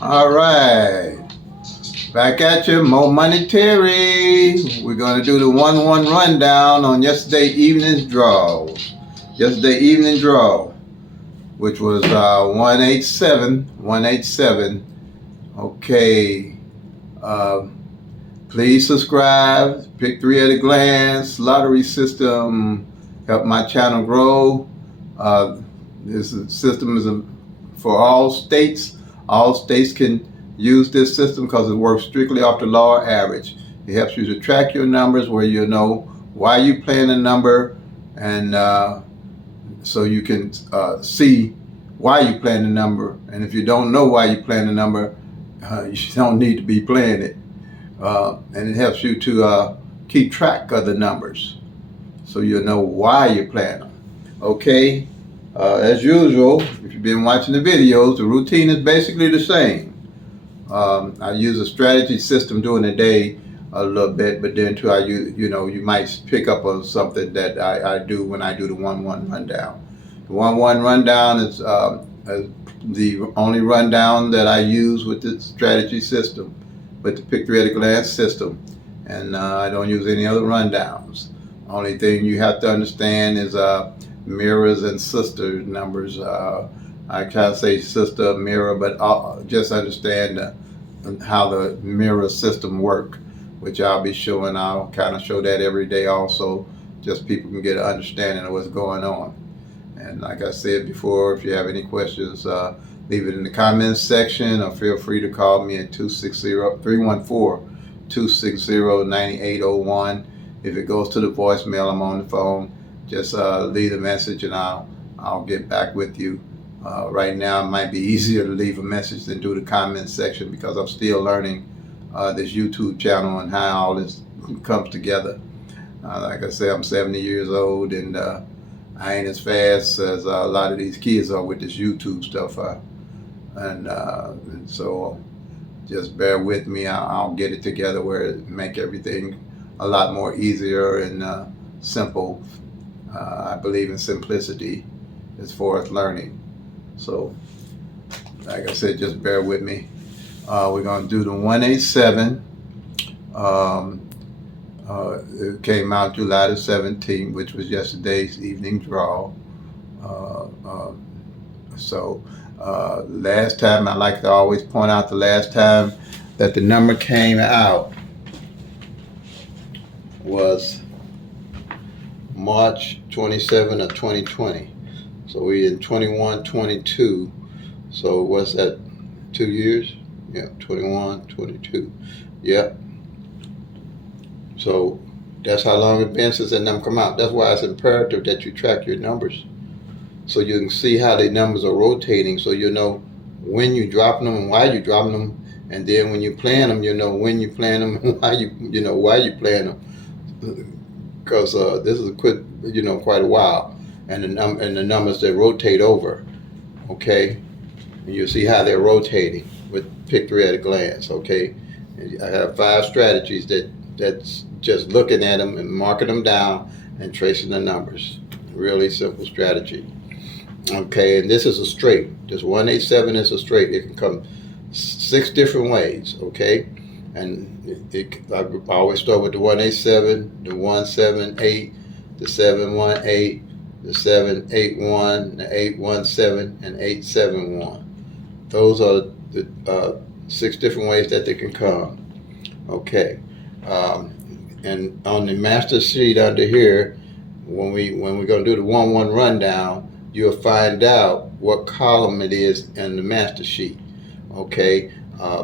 All right, back at you, more monetary. We're gonna do the 1-1 rundown on yesterday evening's draw. Yesterday evening draw, which was 187, 187. Okay, uh, please subscribe. Pick 3 at a glance. Lottery system help my channel grow. Uh, this system is for all states. All states can use this system because it works strictly off the law average. It helps you to track your numbers where you know why you playing a number, and so you can see why you playing the number. And if you don't know why you playing the number, you don't need to be playing it. And it helps you to keep track of the numbers so you'll know why you're playing them. Okay, as usual, if you've been watching the videos, the routine is basically the same. I use a strategy system during the day a little bit, but then too, you might pick up on something that I do when I do the 1-1 rundown. The 1-1 rundown is the only rundown that I use with the strategy system, with the Pick-3 at a glance system, and I don't use any other rundowns. Only thing you have to understand is mirrors and sister numbers. I can't say sister mirror, but just understand how the mirror system work, which I'll be showing. I'll kind of show that every day also, just people can get an understanding of what's going on. And like I said before, if you have any questions, leave it in the comments section, or feel free to call me at 314-260-9801. If it goes to the voicemail, I'm on the phone. Just leave a message and I'll get back with you. Right now, it might be easier to leave a message than do the comments section because I'm still learning this YouTube channel and how all this comes together. Like I said, I'm 70 years old, and I ain't as fast as a lot of these kids are with this YouTube stuff. And so just bear with me. I'll get it together where it make everything a lot more easier and simple. I believe in simplicity as far as learning. So, like I said, just bear with me. We're going to do the 187. It came out July the 17th, which was yesterday's evening draw. Last time, I like to always point out the last time that the number came out was March 27 of 2020. So we in 21, 22. So what's that, 2 years? Yeah, 21, 22. Yep. So that's how long it's been since that number come out. That's why it's imperative that you track your numbers, so you can see how the numbers are rotating, so you know when you're dropping them and why you're dropping them. And then when you're playing them, you know when you're playing them and why you're playing them. Because this is quite a while, and the numbers that rotate over, okay, and you'll see how they're rotating with Pick-3 at a glance, okay. And I have 5 strategies that's just looking at them and marking them down and tracing the numbers. Really simple strategy, okay. And this is a straight. This 187 is a straight. It can come 6 different ways, okay. And I always start with the 187, the 178, the 718, the 781, the 817, and 871. Those are the 6 different ways that they can come. Okay. And on the master sheet under here, when we're going to do the 1-1 rundown, you'll find out what column it is in the master sheet. Okay.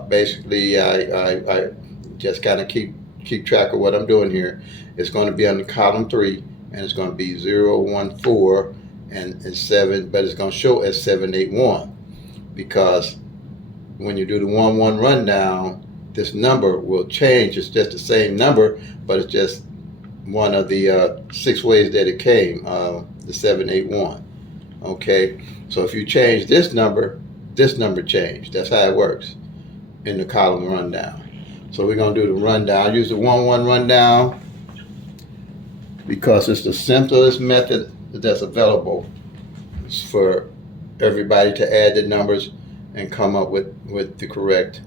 Basically, I just kind of keep track of what I'm doing here. It's going to be under column 3, and it's going to be 0, 1, 4, and 7, but it's going to show as 781 because when you do the 1-1 rundown, this number will change. It's just the same number, but it's just one of the 6 ways that it came, the 781. Okay, so if you change this number changed. That's how it works in the column rundown. So we're going to do the rundown. I'll use the 1-1 rundown because it's the simplest method that's available for everybody to add the numbers and come up with the correct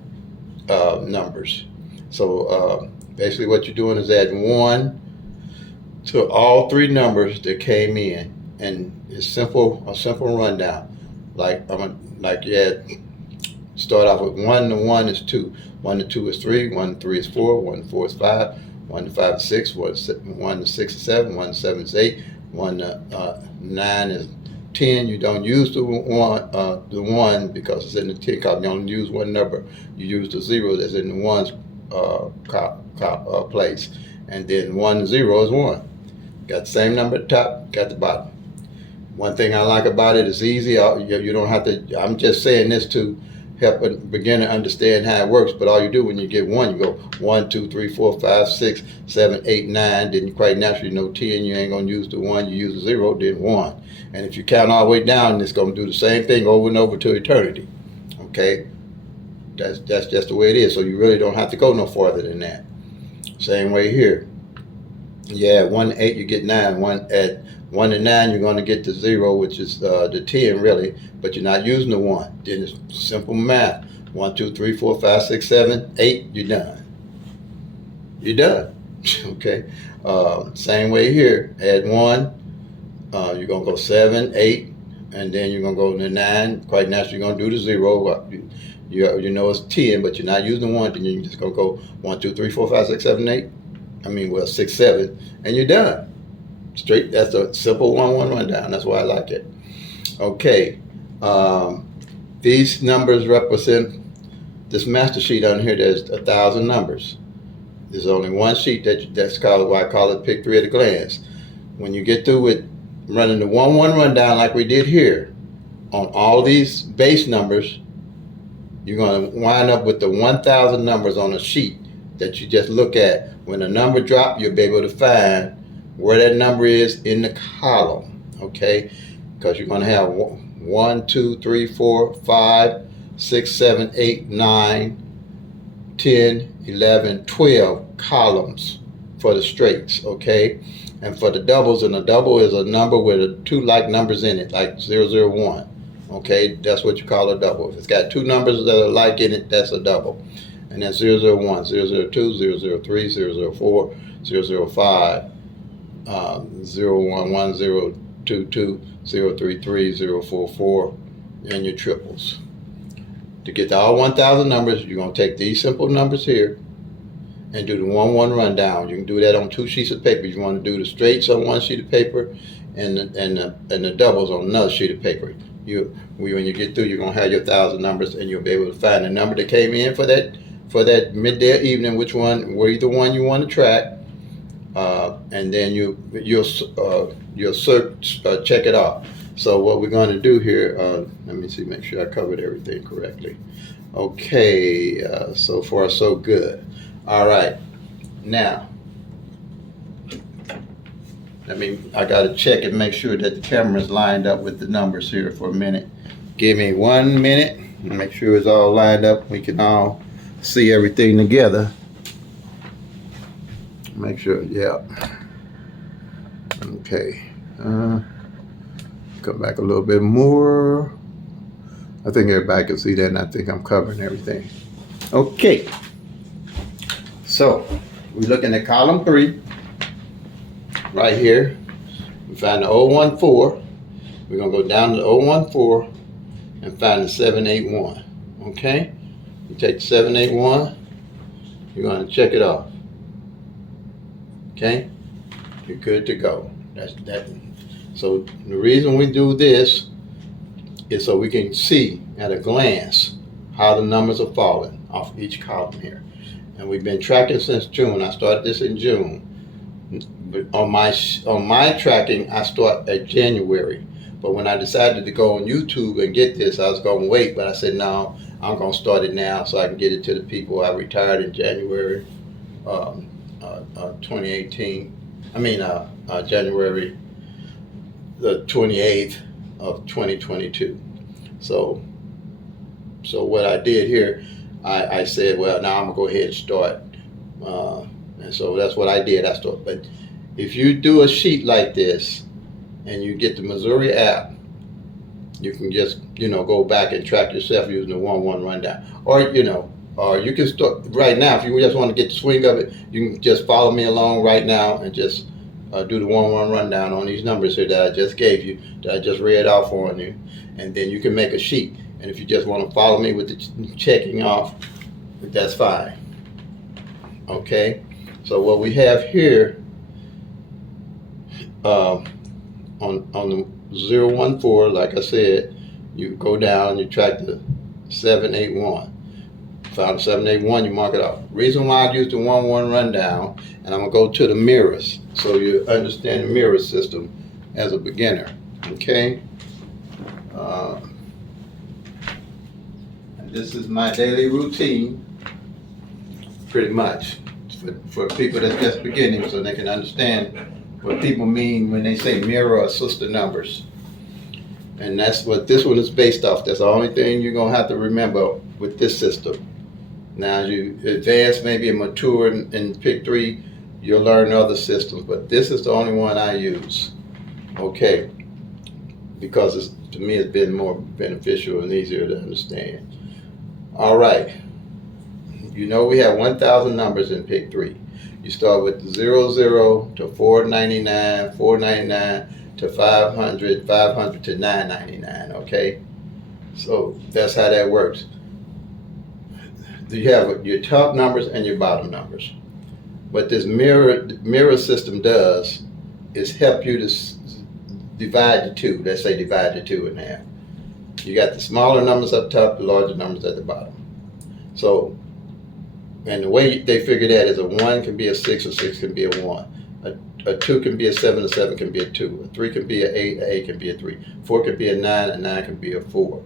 numbers. So basically what you're doing is adding 1 to all 3 numbers that came in, and it's a simple rundown. Like you had start off with 1 to 1 is 2, 1 to 2 is 3, 1 to 3 is 4, 1 to 4 is 5, 1 to 5 is 6, 1 to 6 is 7, 1 to 7 is 8, 1 to 9 is 10. You don't use the one because it's in the 10 column. You only use one number. You use the 0 that's in the ones place, and then 1 to 0 is 1. Got the same number at the top, got the bottom. One thing I like about it is easy. You don't have to. I'm just saying this to help a beginner understand how it works. But all you do when you get 1, you go 1, 2, 3, 4, 5, 6, 7, 8, 9. Then you quite naturally know 10. You ain't gonna use the 1. You use the 0. Then 1. And if you count all the way down, it's gonna do the same thing over and over to eternity. Okay, that's just the way it is. So you really don't have to go no farther than that. Same way here. Yeah, 1 to 8 you get 9. 1 to 9 you're going to get the 0, which is the 10 really, but you're not using the 1. Then it's simple math. 1, 2, 3, 4, 5, 6, 7, 8. You're done. You're done. Okay. Same way here. Add 1. You're going to go 7, 8, and then you're going to go to 9. Quite naturally, you're going to do the 0. You know it's 10, but you're not using 1. Then you're just going to go 1, 2, 3, 4, 5, 6, 7, 8. 6, 7, and you're done. Straight. That's a simple 1-1 rundown. That's why I like it. Okay. These numbers represent this master sheet on here. There's 1,000 numbers. There's only one sheet that's called, why I call it Pick-3 at a glance. When you get through with running the 1-1 rundown like we did here on all these base numbers, you're going to wind up with the 1,000 numbers on a sheet that you just look at. When a number drops, you'll be able to find where that number is in the column, okay? Because you're going to have 1, 2, 3, 4, 5, 6, 7, 8, 9, 10, 11, 12 columns for the straights, okay? And for the doubles, and a double is a number with 2 like numbers in it, like 001, okay? That's what you call a double. If it's got 2 numbers that are like in it, that's a double. And that's 001, 002, 003, 004, 005, 011, 022, 033, 044, and your triples. To get to all 1,000 numbers, you're going to take these simple numbers here and do the 1-1 rundown. You can do that on 2 sheets of paper. You want to do the straights on 1 sheet of paper and the doubles on another sheet of paper. When you get through, you're going to have your 1,000 numbers, and you'll be able to find the number that came in for that midday evening, which one, where either one you want to track, and then you'll search, check it off. So what we're going to do here, let me see, make sure I covered everything correctly. Okay, so far so good. All right, now I got to check and make sure that the camera's lined up with the numbers here for a minute. Give me 1 minute, make sure it's all lined up. We can all see everything together. Make sure, yeah. Okay. Come back a little bit more. I think everybody can see that, and I think I'm covering everything. Okay. So we're looking at column 3 right here. We find the 014. We're gonna go down to the 014 and find the 781. Okay. You take the 781, you're going to check it off. Okay? You're good to go. That's that. So the reason we do this is so we can see at a glance how the numbers are falling off each column here. And we've been tracking since June. I started this in June. But on my tracking, I start at January. But when I decided to go on YouTube and get this, I was going to wait. But I said, no, I'm going to start it now so I can get it to the people. I retired in January 2018. January the 28th of 2022. So what I did here, I said, well, now I'm going to go ahead and start. And so that's what I did. I started. But if you do a sheet like this and you get the Missouri app, you can just, go back and track yourself using the 1-1 rundown. Or you can start right now. If you just want to get the swing of it, you can just follow me along right now and just do the 1-1 rundown on these numbers here that I just gave you, that I just read off on you. And then you can make a sheet. And if you just want to follow me with the checking off, that's fine. Okay? So what we have here on the 014, like I said, you go down, you track the 781. Found 781, you mark it off. Reason why I use the 1-1 rundown, and I'm gonna go to the mirrors so you understand the mirror system as a beginner. Okay. And this is my daily routine, pretty much, for people that's just beginning, so they can understand what people mean when they say mirror or sister numbers. And that's what this one is based off. That's the only thing you're gonna have to remember with this system. Now, as you advance, maybe and mature in PICK-3, you'll learn other systems, but this is the only one I use. Okay, because to me it's been more beneficial and easier to understand. All right, we have 1,000 numbers in PICK-3. You start with 00 to 499, 499 to 500, 500 to 999. Okay, so that's how that works. You have your top numbers and your bottom numbers. What this mirror system does is help you to divide the two. Let's say divide the two in half. You got the smaller numbers up top, the larger numbers at the bottom. So, and the way they figure that is a 1 can be a 6, a 6 can be a 1. A 2 can be a 7, a 7 can be a 2. A 3 can be a 8, a 8 can be a 3. 4 can be a 9, a 9 can be a 4.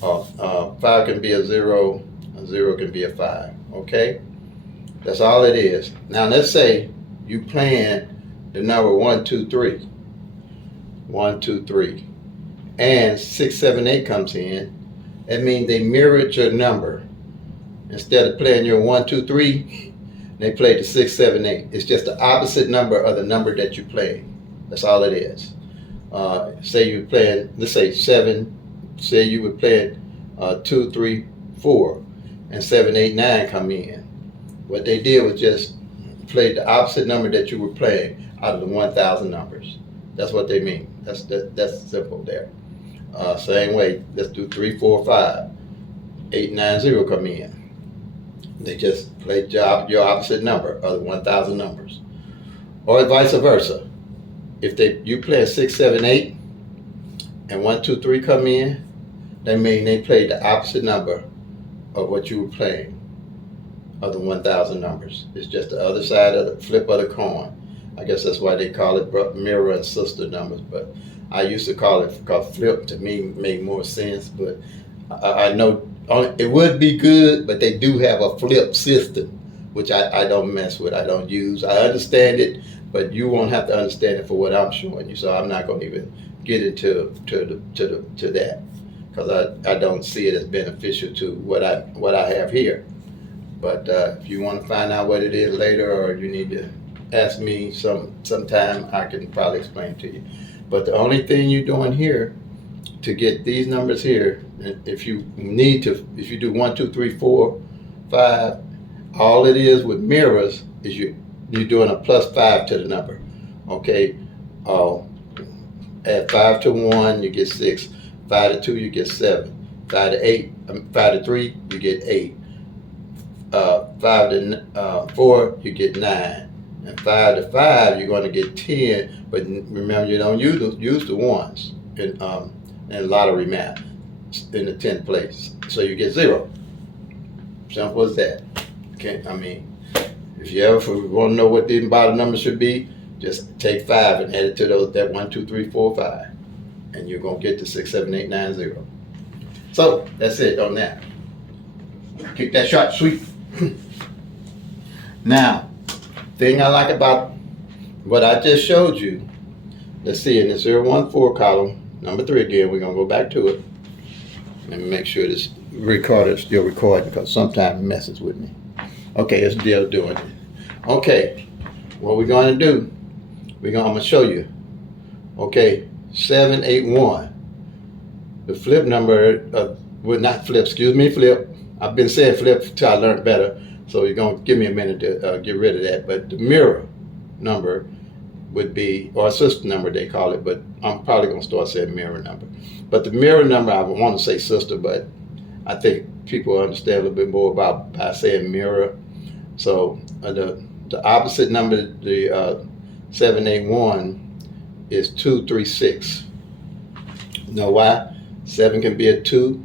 5 can be a 0, a 0 can be a 5. Okay? That's all it is. Now let's say you plan the number 1, 2, 3. 1, 2, 3. And 6, 7, 8 comes in. That means they mirrored your number. Instead of playing your 1, 2, 3, they played the 6, 7, 8. It's just the opposite number of the number that you played. That's all it is. Say you're playing, let's say 7, say you were playing 2, 3, 4, and 7, 8, 9 come in. What they did was just play the opposite number that you were playing out of the 1,000 numbers. That's what they mean. That's simple there. Same way, let's do 3, 4, 5. 8, 9, 0 come in. They just played your opposite number of the 1,000 numbers. Or vice versa. If you play 6, 7, 8, and 1, 2, 3 come in, that means they played the opposite number of what you were playing of the 1,000 numbers. It's just the other side of the flip of the coin. I guess that's why they call it mirror and sister numbers, but I used to call it flip. To me, made more sense, but I know it would be good, but they do have a flip system, which I don't mess with. I don't use. I understand it, but you won't have to understand it for what I'm showing you. So I'm not going to even get into that, because I don't see it as beneficial to what I have here. But if you want to find out what it is later, or you need to ask me sometime, I can probably explain to you. But the only thing you're doing here to get these numbers here, if you do 1, 2, 3, 4, 5, all it is with mirrors is you're doing a +5 to the number. Okay, add 5 to 1, you get 6. 5 to 2, you get 7. 5 to 3, you get 8. 5 to 4, you get 9. And 5 to 5, you're going to get 10. But remember, you don't use the ones in lottery math in the 10th place. So you get 0. Simple as that. Okay, I mean, if you ever want to know what the bottom number should be, just take 5 and add it to that 1, 2, 3, 4, 5. And you're going to get to 6, 7, 8, 9, 0. So that's it on that. Kick that shot, sweet. Now, thing I like about what I just showed you, let's see, in the 014 column, number 3 again, we're going to go back to it. Let me make sure this recorder is still recording, because sometimes it messes with me. Okay, it's still doing it. Okay, what we're going to do, I'm going to show you. Okay, 781. The flip number, well, not flip, excuse me, flip. I've been saying flip till I learned better. So you're going to give me a minute to get rid of that. But the mirror number would be, or sister number they call it, but I'm probably going to start saying mirror number. But the mirror number, I want to say sister, but I think people understand a little bit more about by saying mirror. So the opposite number, the 781, is 236. You know why? 7 can be a 2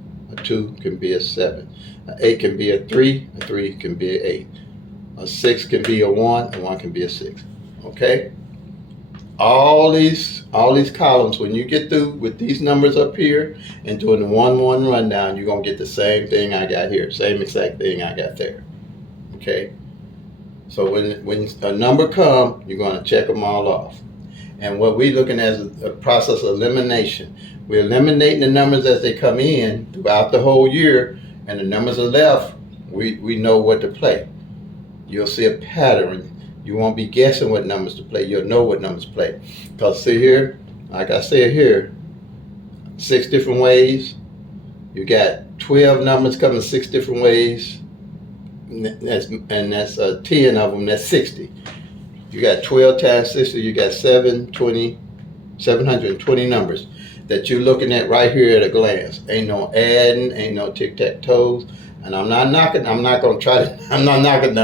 can be a 7. An 8 can be a 3 can be an 8. A 6 can be a 1 can be a 6. Okay? All these columns, when you get through with these numbers up here and doing the 1-1 rundown, you're going to get the same thing I got here, same exact thing I got there. Okay? So when a number comes, you're going to check them all off. And what we're looking at is a process of elimination. We're eliminating the numbers as they come in throughout the whole year, and the numbers are left, we know what to play. You'll see a pattern. You won't be guessing what numbers to play. You'll know what numbers to play. Because see here, like I said here, 6 different ways. You got 12 numbers coming 6 different ways. And that's 10 of them, that's 60. You got 12 times 60, you got 720 numbers that you're looking at right here at a glance. Ain't no adding, ain't no tic-tac-toes. And I'm not knocking none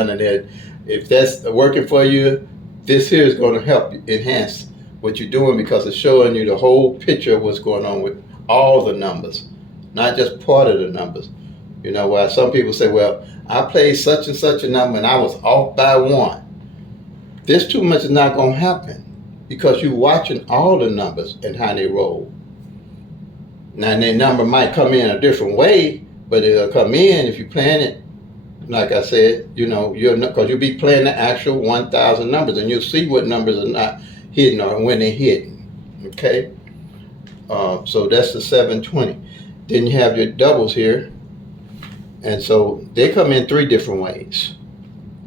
of that. If that's working for you, this here is going to help you enhance what you're doing, because it's showing you the whole picture of what's going on with all the numbers, not just part of the numbers. You know, why some people say, well, I played such and such a number and I was off by 1. This too much is not going to happen, because you're watching all the numbers and how they roll. Now, their number might come in a different way, but it'll come in if you're playing it. Like I said, you know, because you'll be playing the actual 1,000 numbers, and you'll see what numbers are not hidden or when they're hidden. Okay? So that's the 720. Then you have your doubles here. And so they come in 3 different ways.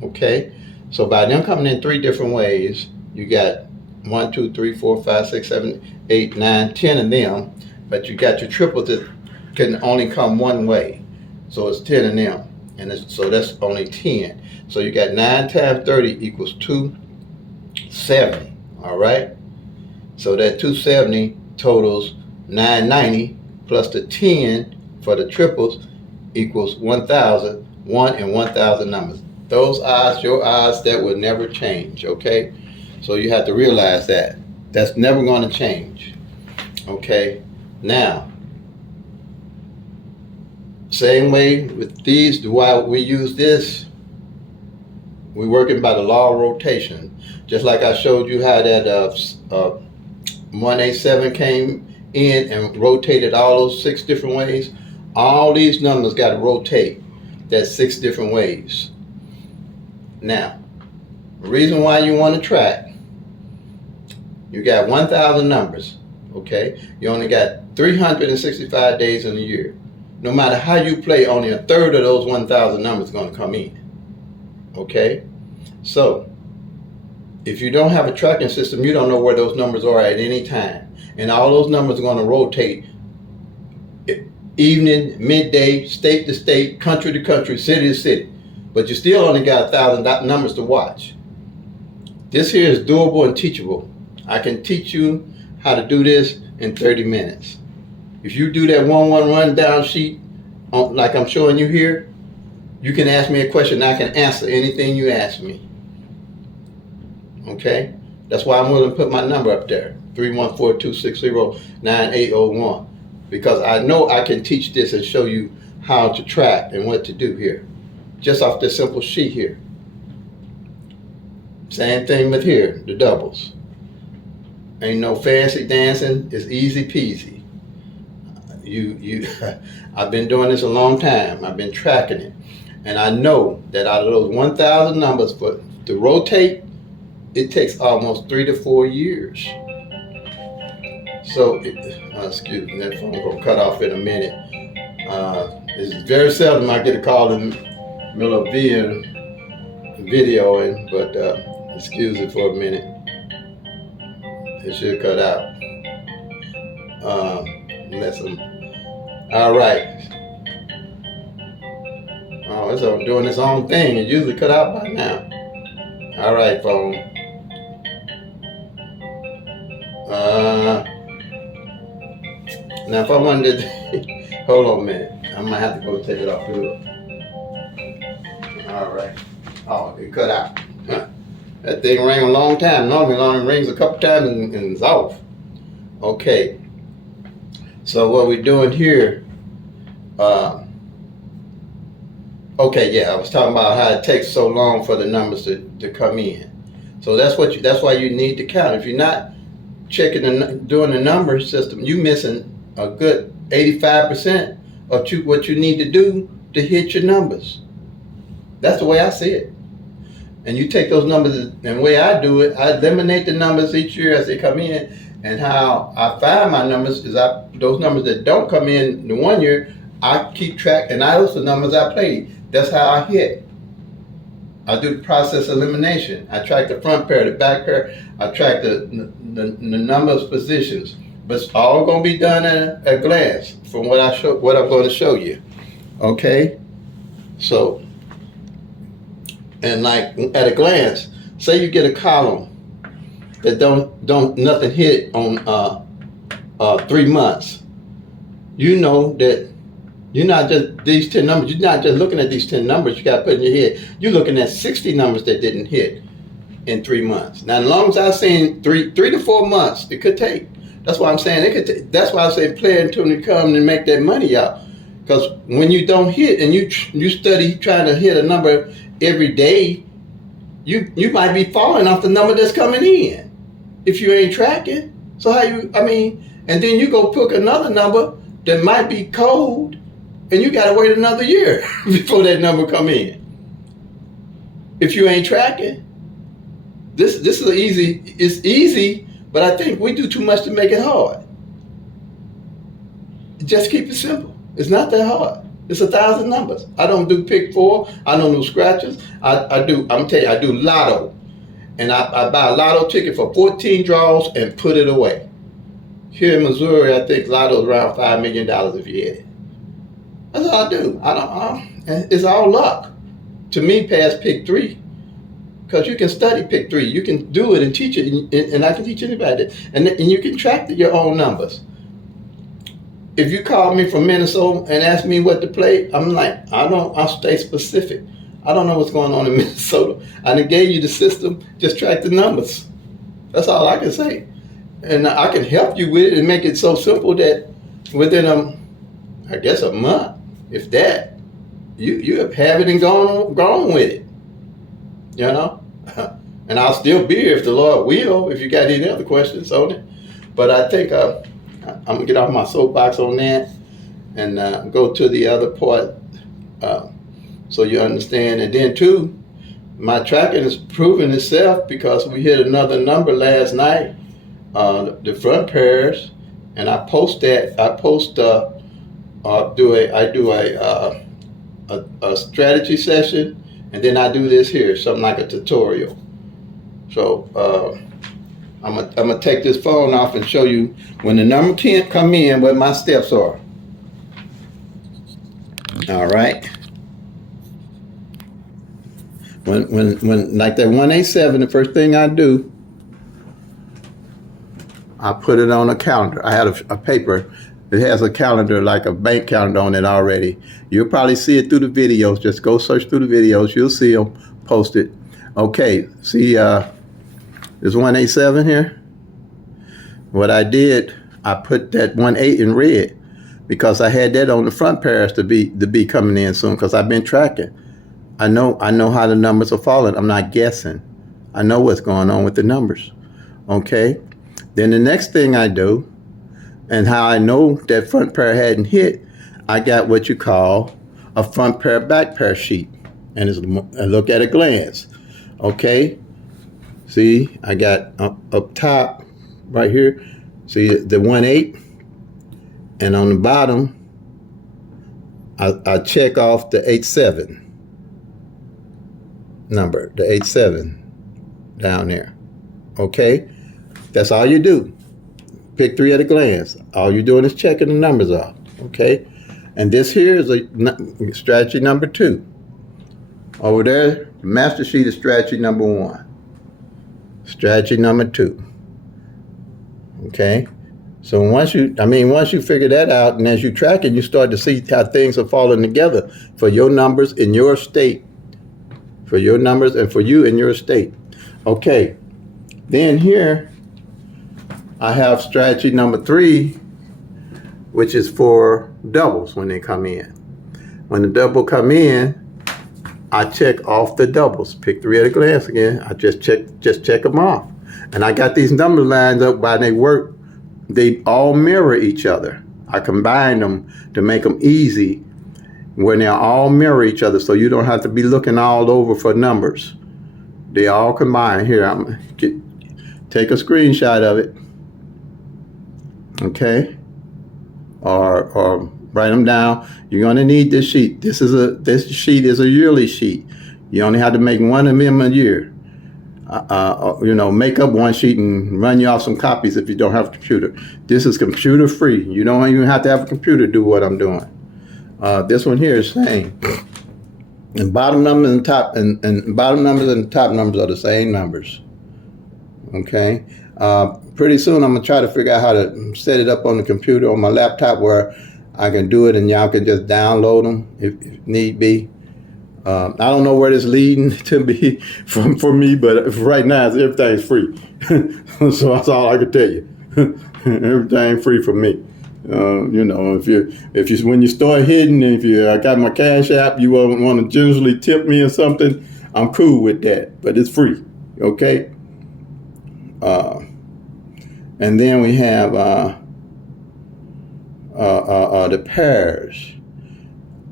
Okay? So by them coming in 3 different ways, you got 1, 2, 3, 4, 5, 6, 7, 8, 9, 10 of them. But you got your triples that can only come one way. So it's 10 of them. And so that's only 10. So you got 9 times 30 equals 270. All right? So that 270 totals 990 plus the 10 for the triples equals 1,000. 1 and 1,000 numbers. Those odds, your odds, that will never change. Okay? So you have to realize that. That's never going to change. Okay? Now, same way with these, why we use this, we're working by the law of rotation. Just like I showed you how that 187 came in and rotated all those 6 different ways. All these numbers got to rotate that 6 different ways. Now, the reason why you want to track, you got 1,000 numbers, okay? You only got 365 days in a year. No matter how you play, only a third of those 1,000 numbers are going to come in. Okay? So, if you don't have a tracking system, you don't know where those numbers are at any time. And all those numbers are going to rotate evening, midday, state to state, country to country, city to city. But you still only got 1,000 numbers to watch. This here is doable and teachable. I can teach you how to do this in 30 minutes. If you do that 1-1 rundown sheet, like I'm showing you here, you can ask me a question. I can answer anything you ask me. Okay? That's why I'm willing to put my number up there, 314-260-9801. Because I know I can teach this and show you how to track and what to do here. Just off this simple sheet here. Same thing with here, the doubles. Ain't no fancy dancing. It's easy peasy. I've been doing this a long time. I've been tracking it. And I know that out of those 1,000 numbers to rotate, it takes almost 3 to 4 years. So, excuse me, that phone will cut off in a minute. It's very seldom I get a call in the middle of videoing, but excuse it for a minute. It should cut out. Unless I'm All right. Oh, it's doing its own thing. It usually cut out by now. All right, phone. Now if I wanted to, hold on a minute. I might have to go take it off. All right. Oh, it cut out. That thing rang a long time. Normally it only rings a couple times and it's off. Okay. So what we're doing here, okay, yeah, I was talking about how it takes so long for the numbers to come in. So that's why you need to count. If you're not checking doing the number system, you're missing a good 85% of what you need to do to hit your numbers. That's the way I see it. And you take those numbers, and the way I do it, I eliminate the numbers each year as they come in. And how I find my numbers is those numbers that don't come in the one year, I keep track, and those are the numbers I played. That's how I hit. I do the process elimination. I track the front pair, the back pair. I track the number of positions. But it's all going to be done at a glance from what I'm going to show you. Okay? So, and like at a glance, say you get a column that don't nothing hit on 3 months. You know that you're not just these 10 numbers. You're not just looking at these 10 numbers you got to put in your head. You're looking at 60 numbers that didn't hit in 3 months. Now, as long as I've seen three to 4 months, it could take. That's why I'm saying it could take. That's why I say play until you come and make that money out. Because when you don't hit and you study trying to hit a number every day, you might be falling off the number that's coming in if you ain't tracking. So and then you go pick another number that might be cold, and you got to wait another year before that number come in. If you ain't tracking, this is easy. It's easy, but I think we do too much to make it hard. Just keep it simple. It's not that hard. It's 1,000 numbers. I don't do PICK-3. I don't do scratches. I do lotto. And I buy a lotto ticket for 14 draws and put it away. Here in Missouri, I think lotto is around $5 million if you hit it. That's all I do. It's all luck. To me, past PICK-3, because you can study PICK-3. You can do it and teach it, and I can teach anybody. And you can track your own numbers. If you call me from Minnesota and ask me what to play, I'm like, I'll stay specific. I don't know what's going on in Minnesota. I done gave you the system, just track the numbers. That's all I can say. And I can help you with it and make it so simple that within a month, if that, you have it and gone with it. You know? And I'll still be here if the Lord will, if you got any other questions on it. But I think I'm going to get off my soapbox on that and go to the other part so you understand. And then, too, my tracking is proving itself because we hit another number last night, the front pairs, and I post that. I do a strategy session, and then I do this here, something like a tutorial. So I'm gonna take this phone off and show you when the number 10 come in what my steps are. All right. When like that 187, the first thing I do, I put it on a calendar. I had a paper. It has a calendar, like a bank calendar on it already. You'll probably see it through the videos. Just go search through the videos. You'll see them posted. Okay, see there's 187 here. What I did, I put that 18 in red because I had that on the front pairs to be coming in soon because I've been tracking. I know how the numbers are falling. I'm not guessing. I know what's going on with the numbers. Okay? Then the next thing I do, and how I know that front pair hadn't hit, I got what you call a front pair, back pair sheet. And I look at a glance. Okay? See, I got up top right here, see the 18, and on the bottom, I check off the 87 number, the 87 down there. Okay? That's all you do. PICK-3 at a glance. All you're doing is checking the numbers off. Okay? And this here is a strategy number 2. Over there, the master sheet is strategy number 1. Strategy number 2. Okay? So once you figure that out, and as you track it, you start to see how things are falling together for your numbers in your state. For your numbers and for you in your state. Okay. Then here, I have strategy number 3, which is for doubles when they come in. When the double come in, I check off the doubles. Pick 3 at a glance again. I just check them off. And I got these number lines up while they work. They all mirror each other. I combine them to make them easy when they all mirror each other, so you don't have to be looking all over for numbers. They all combine. Here, take a screenshot of it. Okay? Or write them down. You're going to need this sheet. This sheet is a yearly sheet. You only have to make one of them a year. Make up one sheet and run you off some copies if you don't have a computer. This is computer free. You don't even have to have a computer to do what I'm doing. This one here is same. And bottom numbers and top and bottom numbers and top numbers are the same numbers. Okay. Pretty soon I'm gonna try to figure out how to set it up on the computer on my laptop where I can do it and y'all can just download them if need be. I don't know where this leading to be for me, but right now everything's free. So that's all I can tell you. Everything free for me. If you when you start hitting, I got my Cash App, you want to generously tip me or something, I'm cool with that, but it's free. Okay. And then we have the pairs.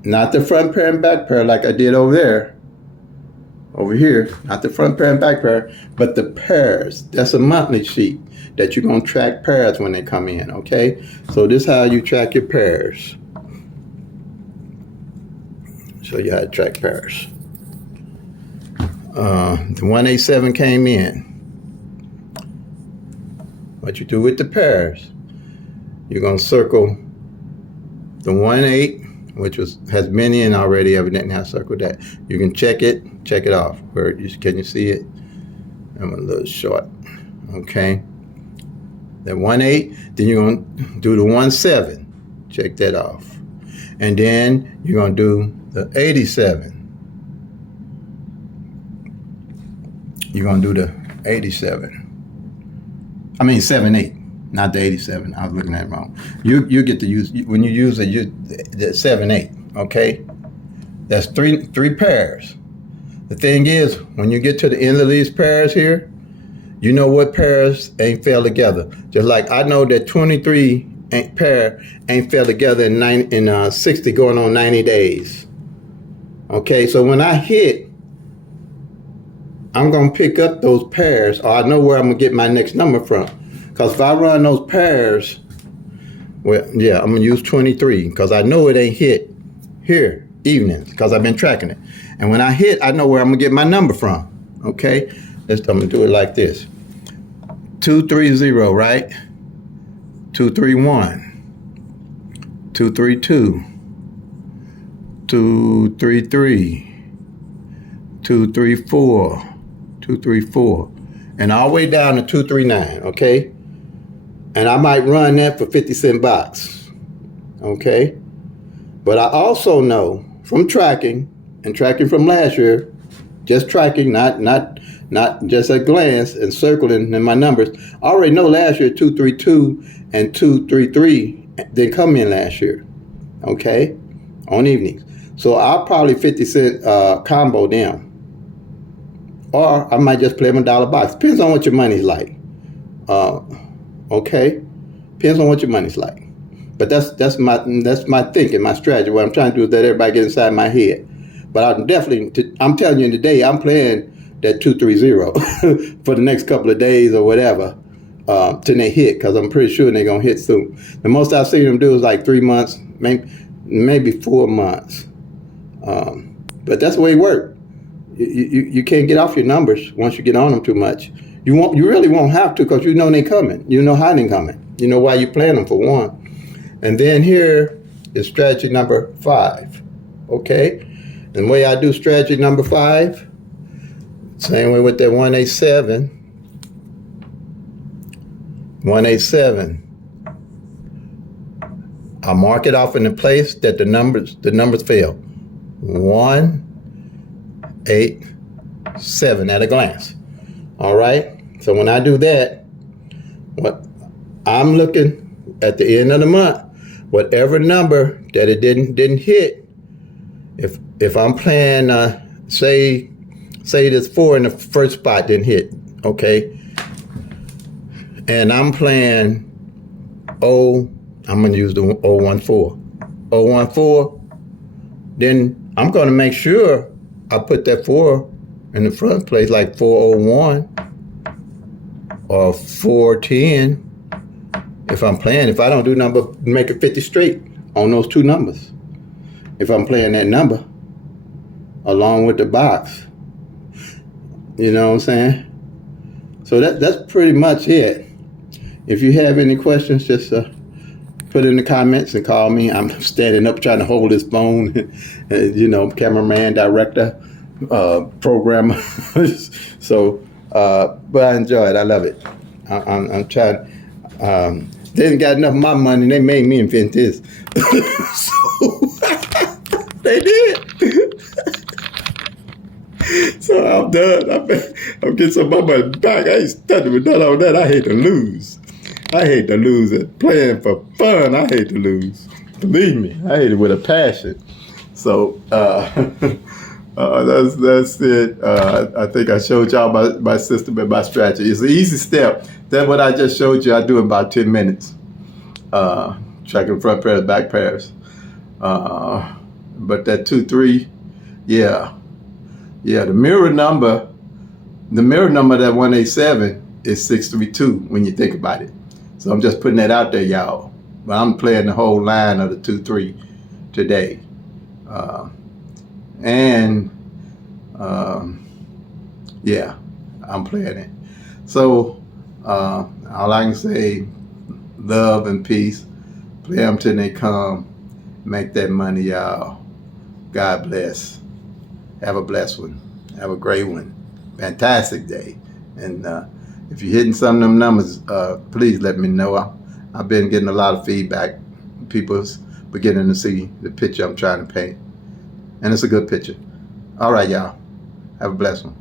Not the front pair and back pair like I did over there. Over here, not the front pair and back pair, but the pairs. That's a monthly sheet that you're going to track pairs when they come in, okay? So this is how you track your pairs. Show you how to track pairs. The 187 came in. What you do with the pairs, you're going to circle the 1-8, which has been in already, evidently I circled that. You can check it off. Can you see it? I'm a little short. Okay. The 1-8, then you're going to do the 1-7. Check that off. And then you're going to do the 87. You're going to do the 87. 7-8. Not the 87. I was looking at it wrong. You get to use, when you use the 7-8, okay? That's three pairs. The thing is, when you get to the end of these pairs here, you know what pairs ain't fell together. Just like I know that 23 pair ain't fell together in 60 going on 90 days. Okay, so when I hit, I'm going to pick up those pairs, or I know where I'm going to get my next number from. Because if I run those pairs, well, yeah, I'm going to use 23 because I know it ain't hit here, evenings, because I've been tracking it. And when I hit, I know where I'm going to get my number from, okay? I'm going to do it like this. 230, right? 231, 232, 233, 234, 234, and all the way down to 239, okay? And I might run that for 50-cent box, okay? But I also know from tracking, and tracking from last year, just tracking, not just a glance and circling in my numbers. I already know last year 232 and 233 didn't come in last year, okay, on evenings. So I'll probably 50-cent combo them. Or I might just play them $1 box. Depends on what your money's like. Okay? Depends on what your money's like. But that's my thinking, my strategy. What I'm trying to do is let everybody get inside my head. But I'm telling you today, I'm playing that 230 for the next couple of days or whatever till they hit, because I'm pretty sure they're going to hit soon. The most I've seen them do is like 3 months, maybe 4 months. But that's the way it works. You can't get off your numbers once you get on them too much. You really won't have to, because you know they're coming. You know how they're coming. You know why you plan them, for one. And then here, is strategy number 5. Okay? And the way I do strategy number 5, same way with that 187. 187. I mark it off in the place that the numbers fail. 187 at a glance. All right. So when I do that, what I'm looking at the end of the month, whatever number that it didn't hit. If I'm playing, say this 4 in the first spot didn't hit, okay, and I'm playing I'm gonna use the 014, then I'm gonna make sure I put that 4 in the front place, like 401 or 410. If I'm playing, if I don't do number, make it 50 straight on those 2 numbers. If I'm playing that number along with the box, you know what I'm saying? So that's pretty much it. If you have any questions, just put it in the comments and call me. I'm standing up trying to hold this phone, you know, cameraman, director, programmer. So, but I enjoy it. I love it. I'm trying. They didn't got enough of my money. They made me invent this. So they did. So I'm done. I'm getting some of my money back. I ain't studying with none of that. I hate to lose. I hate to lose it. Playing for fun, I hate to lose. Believe me, I hate it with a passion. So that's it. I think I showed y'all my system and my strategy. It's an easy step. That's what I just showed you. I do in about 10 minutes. Tracking front pairs, back pairs. But that 2-3, yeah. The mirror number that 187 is 632 when you think about it. So I'm just putting that out there, y'all. But I'm playing the whole line of the 2-3 today. Yeah, I'm playing it. So all I can say, love and peace. Play them till they come. Make that money, y'all. God bless. Have a blessed one. Have a great one. Fantastic day. And if you're hitting some of them numbers, please let me know. I've been getting a lot of feedback. People's beginning to see the picture I'm trying to paint. And it's a good picture. All right, y'all. Have a blessed one.